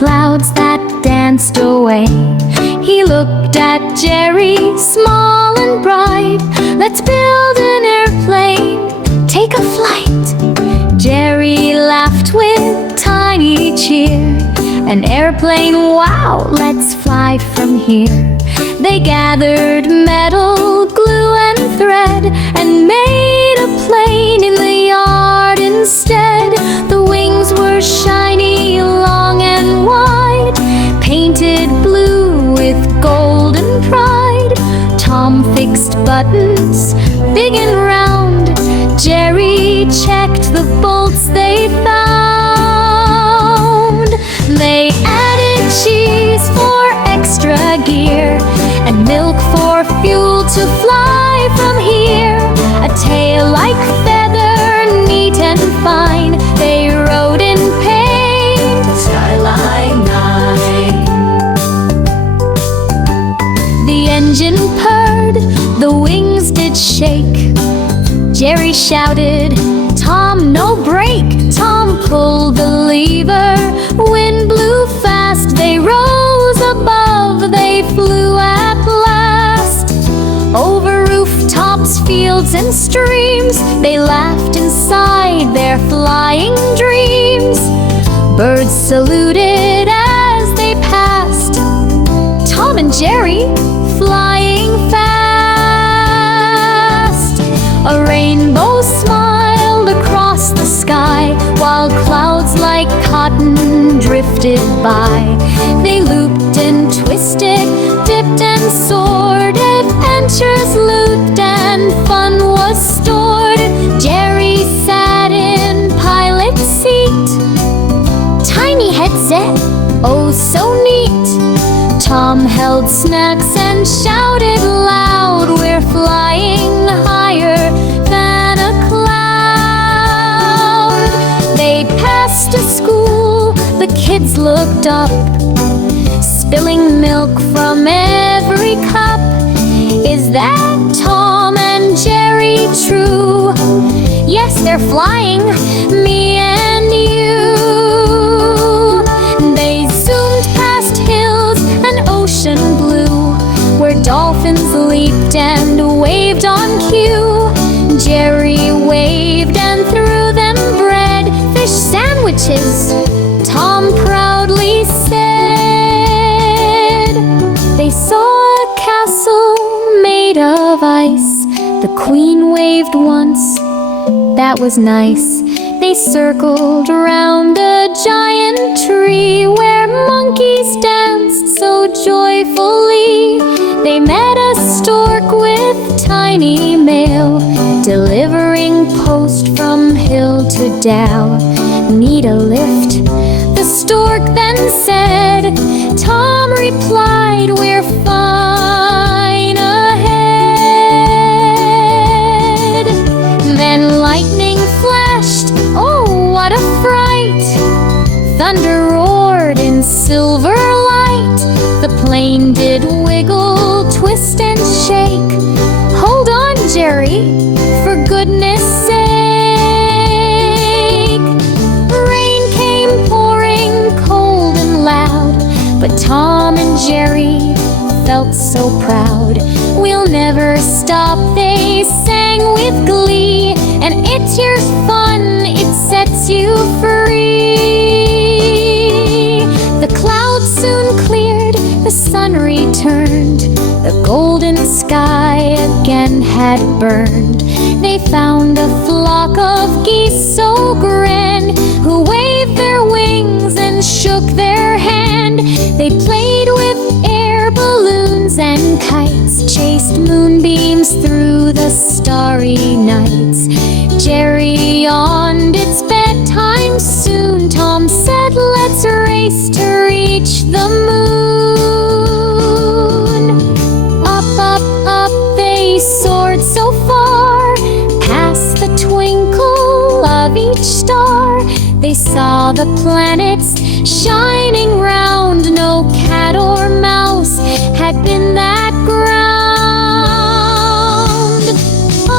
clouds that danced away. He looked at Jerry, small and bright. Let's build an airplane, take a flight. Jerry laughed with tiny cheer. An airplane, wow, let's fly from here. They gathered metal, glue and thread and made a plane in the yard instead. The wings were shiny, long and wide, painted blue with golden pride. Tom fixed buttons, big and round. Jerry checked the bolts they found. They added cheese for extra gear and milk for fuel to fly from here. A tail like feather, neat and fine. They rode in paint, skyline nine. The engine purred, the wings did shake. Jerry shouted, "Tom, no brake!" Tom pulled the lever. Wind blew fast, they rose above, they flew at last. Over rooftops, fields and streams, they laughed inside their flying dreams. Birds saluted as they passed. Tom and Jerry flying fast. A rainbow smiled across the sky, while clouds like cotton drifted by. They looped and twisted, dipped and soared. Adventures looped and fun was stored. Jerry sat in pilot's seat. Tiny headset, oh so neat. Tom held snacks and shouted loud, "We're flying higher than a cloud." They passed a school, the kids looked up, spilling milk from every cup. Is that Tom and Jerry true? Yes, they're flying, me and you. They zoomed past hills and ocean blue, where dolphins leaped and waved on cue. Jerry waved and threw them bread, fish sandwiches, Tom proudly said. They saw a castle made of ice. The queen waved once, that was nice. They circled round a giant tree where monkeys danced so joyfully. They met a stork with tiny mail, delivering post from hill to dale. Need a lift? The stork then said. Tom replied, "We're fine ahead." Then lightning flashed, oh what a fright! Thunder roared in silver light. The plane did wiggle, twist and shake. Hold on, Jerry, for goodness sake. Rain came pouring cold and loud, but Tom and Jerry felt so proud. "We'll never stop," they sang with glee, "and it's your fun, it sets you free." The clouds soon cleared, the sun returned, the golden sky again had burned. They found a flock of geese so grand, who waved their wings and shook their hand. They played with air balloons and kites, chased moonbeams through the starry nights. Jerry yawned, "It's bedtime soon." Tom said, "Let's race to reach the moon." Up, up, up they soared so far, past the twinkle of each star. They saw the planets shining round. No cat or mouse had been that ground.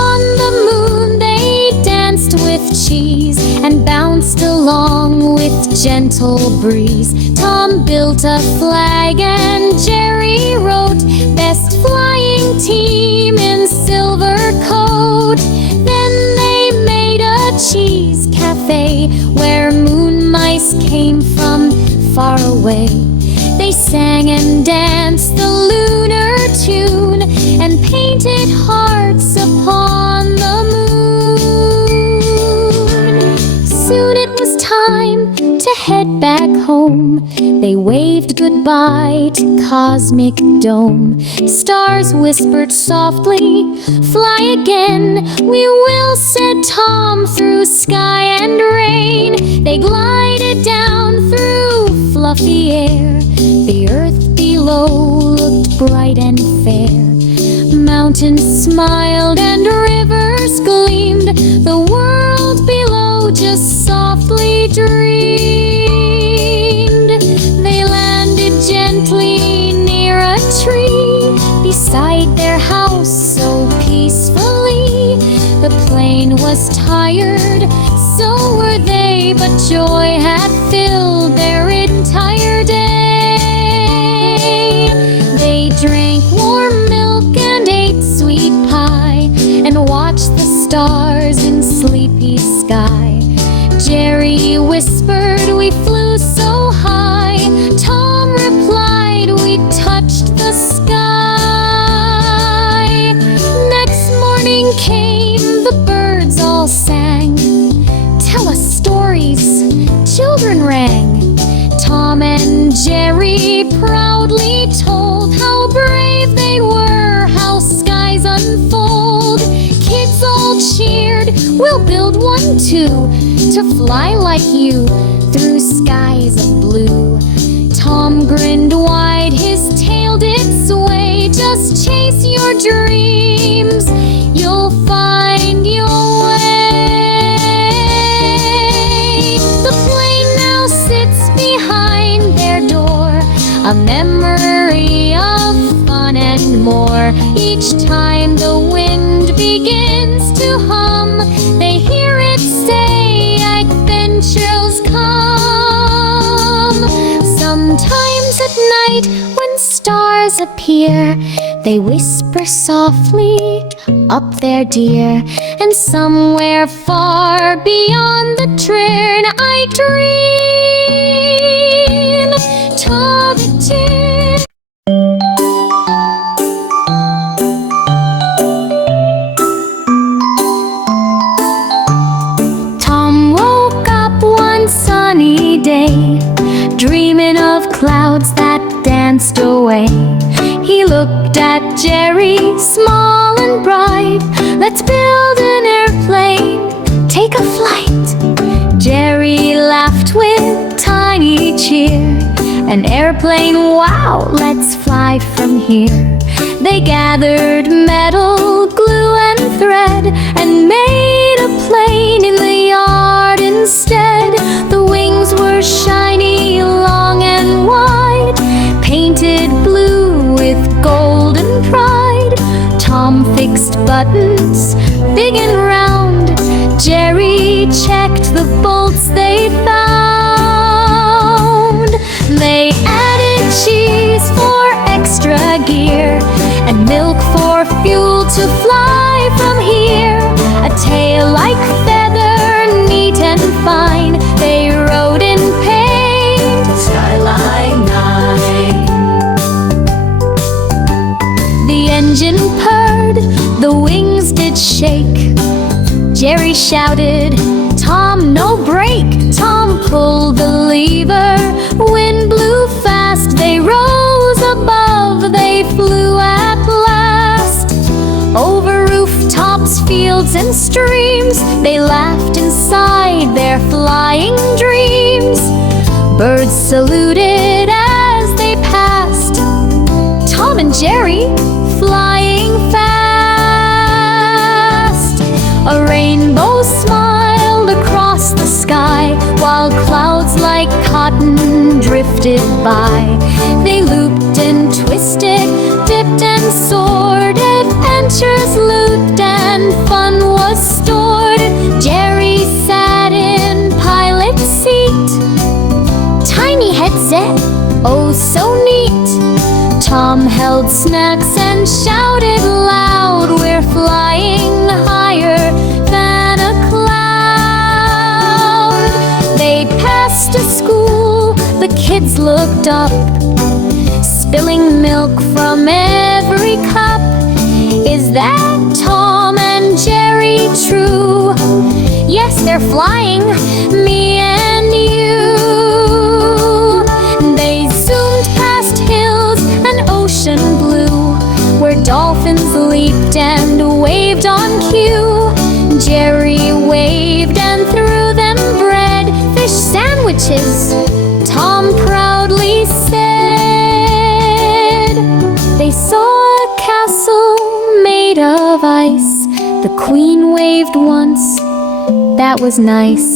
On the moon they danced with cheese and bounced a along with gentle breeze. Tom built a flag and Jerry wrote, "Best flying team in silver coat." Then they made a cheese cafe where moon mice came from far away. They sang and danced the Lunar tune and painted hearts upon the moon. Soon it was time to head back home. They waved goodbye to Cosmic Dome. Stars whispered softly, "Fly again, we will," said Tom, through sky and rain. They glided down through fluffy air. The earth below looked bright and fair. Mountains smiled and rivers gleamed. The world below just softly dreamed. They landed gently near a tree beside their house so peacefully. The plane was tired, so were they, but joy had filled their entire day. They drank warm milk and ate sweet pie and watched the stars in sleepy sky. Jerry whispered, "We flew so high." Tom replied, "We touched the sky." Next morning came, the birds all sang. "Tell us stories," children rang. Tom and Jerry proudly told how brave they were, how skies unfold. Kids all cheered, "We'll build one too, to fly like you through skies of blue." Tom grinned wide, his tail did sway. "Just chase your dreams, you'll find your way." The plane now sits behind their door, a memory of fun and more. Each time the wind begins to hum, they hear it say, "Adventures come." Sometimes at night when stars appear, they whisper softly, "Up there, dear." And somewhere far beyond the train I dream. Ta-da-dee. Tom woke up one sunny day, dreaming of clouds that danced away. He looked at Jerry, small and bright. "Let's build an airplane, take a flight." Jerry laughed with tiny cheer. "An airplane, wow, let's fly from here." They gathered metal, glue and thread and made a plane in the yard instead. The wings were shiny, long and wide, painted blue with golden pride. Tom fixed buttons, big and round. Jerry checked the bolts they found. They added cheese for extra gear and milk for fuel to fly from here. A tail like feather, neat and fine. They rode in paint, skyline 9. The engine purred, the wings did shake. Jerry shouted, "Tom, no brake!" Tom pulled the lever, wind blew fast. They rose above, they flew at last. Over rooftops, fields and streams, they laughed inside their flying dreams. Birds saluted as they passed. Tom and Jerry flying fast. A rainbow smiled across the sky, while clouds like cotton drifted by. They looped and twisted, dipped and soared. Adventures looped and fun was stored. Jerry sat in pilot's feet. Tom held snacks and shouted loud, "We're flying higher than a cloud." They passed a school, the kids looked up, spilling milk from every cup. Is that Tom and Jerry true? Yes, they're flying, me and you. They zoomed past hills and ocean blue, where dolphins leaped and waved on cue. Jerry waved and threw them bread, fish sandwiches, Tom proudly said. They saw a castle made of ice. The queen waved once, that was nice.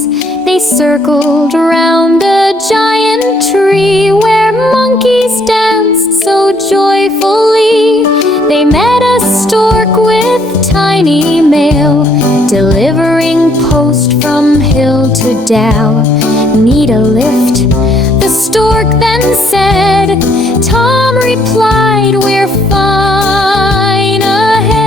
They circled round a giant tree where monkeys danced so joyfully. They met a stork with tiny mail, delivering post from hill to dale. Need a lift? The stork then said. Tom replied, "We're fine ahead."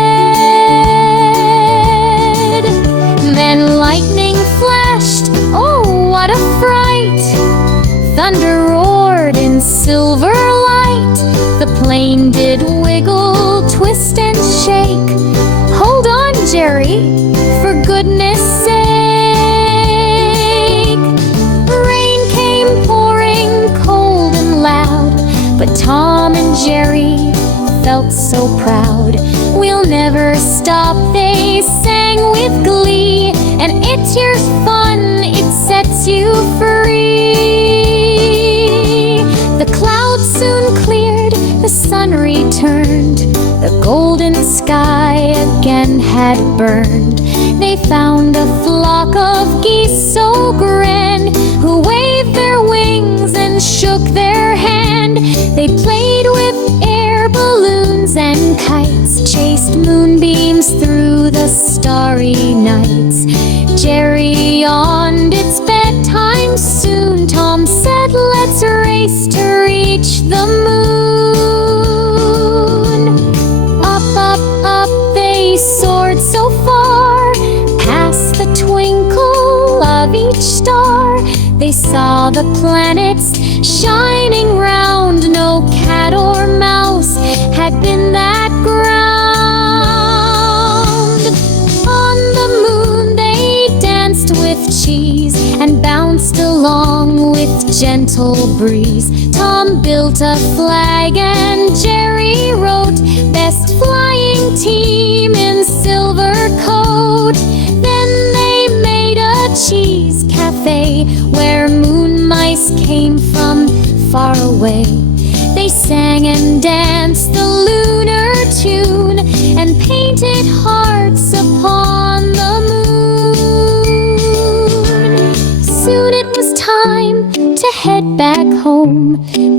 Then lightning flashed, oh what a fright! Thunder roared in silver light. The plane did wiggle, twist and shake. Hold on, Jerry, for goodness sake. Rain came pouring cold and loud, but Tom and Jerry felt so proud. "We'll never stop," they sang with glee, "and it's your fun, it sets you free." The clouds soon cleared, the sun returned, the golden sky again had burned. They found a flock of geese so grand, who waved their wings and shook their hand. They played with air balloons and kites, chased moonbeams through the starry nights. Jerry yawned, "It's bedtime soon." Tom said, "Let's race to reach the moon." Up, up, up they soared so far, past the twinkle of each star. They saw the planets shining round. No cat or mouse had been that ground. On the moon they danced with cheese and bounced along with gentle breeze. Tom built a flag and Jerry wrote, "Best flying team in silver coat." Then they made a cheese cafe where moon mice came from far away. They sang and danced the Lunar tune and painted hearts upon the moon. Soon it was time to head back home.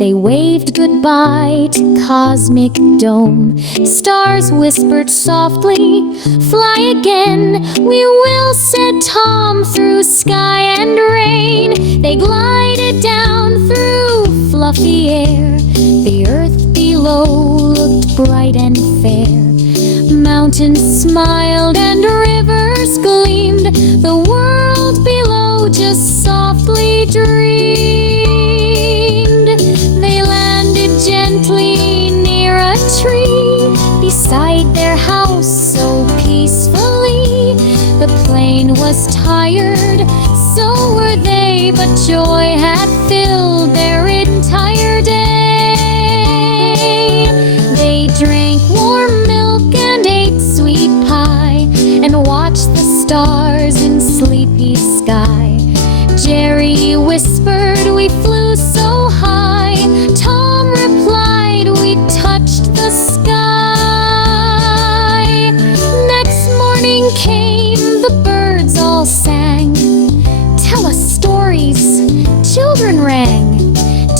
They waved goodbye to cosmic dome. Stars whispered softly, "Fly again, we will," said Tom, through sky and rain. They glided down through fluffy air. The earth below looked bright and fair. Mountains smiled and rivers gleamed. The world below just softly dreamed. They landed gently near a tree, beside their house so peacefully. The plane was tired, so were they, but joy had filled their entire day. They drank warm milk and ate sweet pie, and watched the stars in sleepy sky. Jerry whispered, "We flew so high." Tom replied, "We touched the sky." Next morning came, the birds all sang. "Tell us stories," children rang.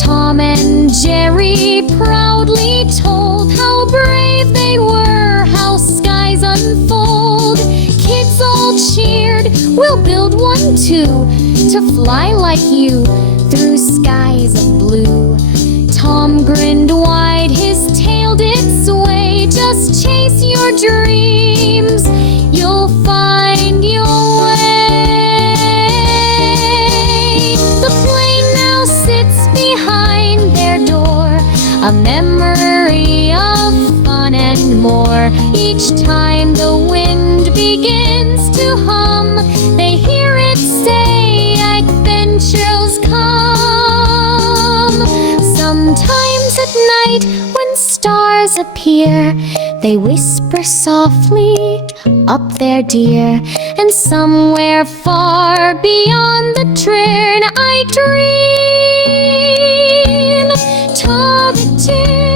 Tom and Jerry proudly told how brave they were, how skies unfold. Kids all cheered, "We'll build one too, to fly like you through skies of blue." Tom grinned wide, his tail did sway. Just chase your dreams, you'll find your way. The plane now sits behind their door, a memory of fun and more. Each time the wind begins to hum, they hear it say, adventures come. Sometimes at night when stars appear, they whisper softly, up there dear. And somewhere far beyond the train I dream. Ta-da-tee.